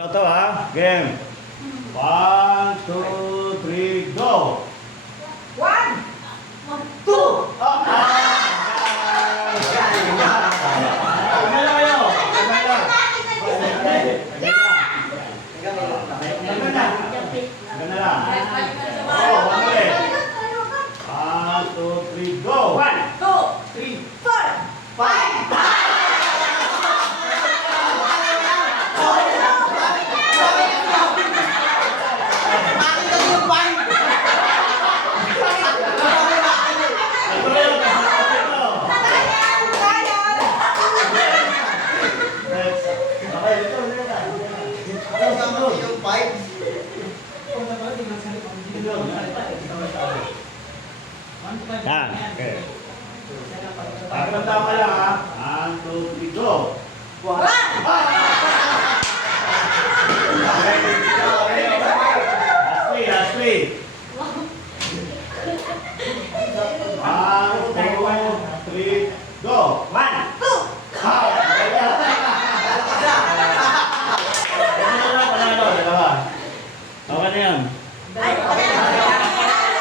Ano to ha? Game. 1, 2, 3, go! 1, 2. Ganda lang. Oh, one ulit. 1, 2, 3, go! 1, 2, 3, 4, 5. Yan. Okay. Tama lang ha. 1, 2, 3, go! 1. Lastly. 1, 2, 3, go! 1,